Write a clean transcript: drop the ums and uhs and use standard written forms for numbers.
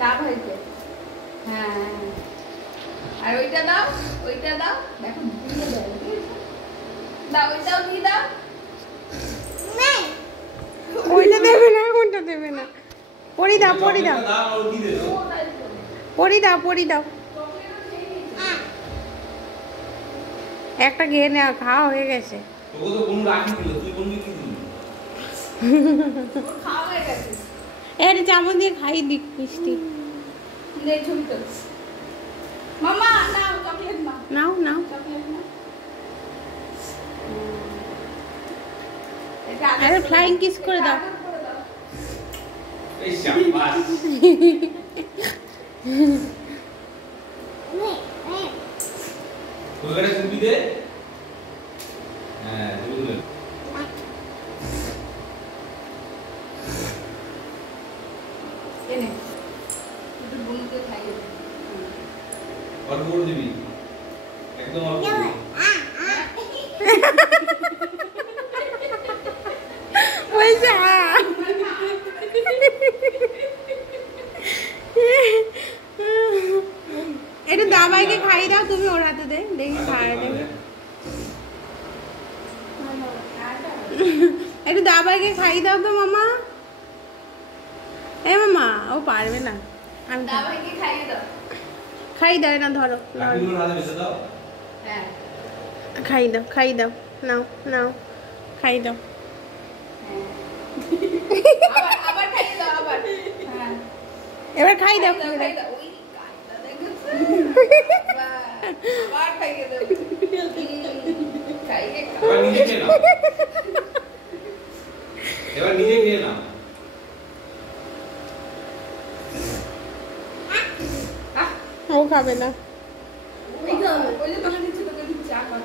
দাও হইছে হ্যাঁ আর ওইটা দাও দেখো দিয়ে দাও দাও ওইটাও দিয়ে দাও ওইটা দেবে না কোনটা দেবে না পরি দাও একটা খেয়ে নেওয়া খাওয়া হয়ে গেছে এর চামচ দিয়ে খাই দিক মিষ্টি মামা নাও চকলেট নাও চকলেট নাও আরে ফ্লাইং কিস করে দাও এই শাবাশ ওখানে তুমি দে হ্যাঁ তুমি দে এনে একটু বুনতে খাইয়ে আর বড় দিবি একদম অল্প ওইসা এটা দাবাইকে খাইয়ে দাও তুমি ওর হাতে দে দেখি খাইয়ে দেবে একটু দাবাইকে খাইয়ে দাও তো মামা এ মামা ও পারবে না আমি দাবাইকে খাইয়ে দাও খাইয়ে দাও না ধরো কাকিগুলোর হাতে বেশে দাও হ্যাঁ খাইয়ে দাও নাও খাইয়ে দাও আবার খাইয়ে দাও আবার হ্যাঁ এবার খাইয়ে দাও ওই কাইটা দেখছো আবার খাইয়ে দাও খাইয়ে এবার নিজে খেয়ে নাও ও খাবে না ওই যে তোকে দিচ্ছি চা কর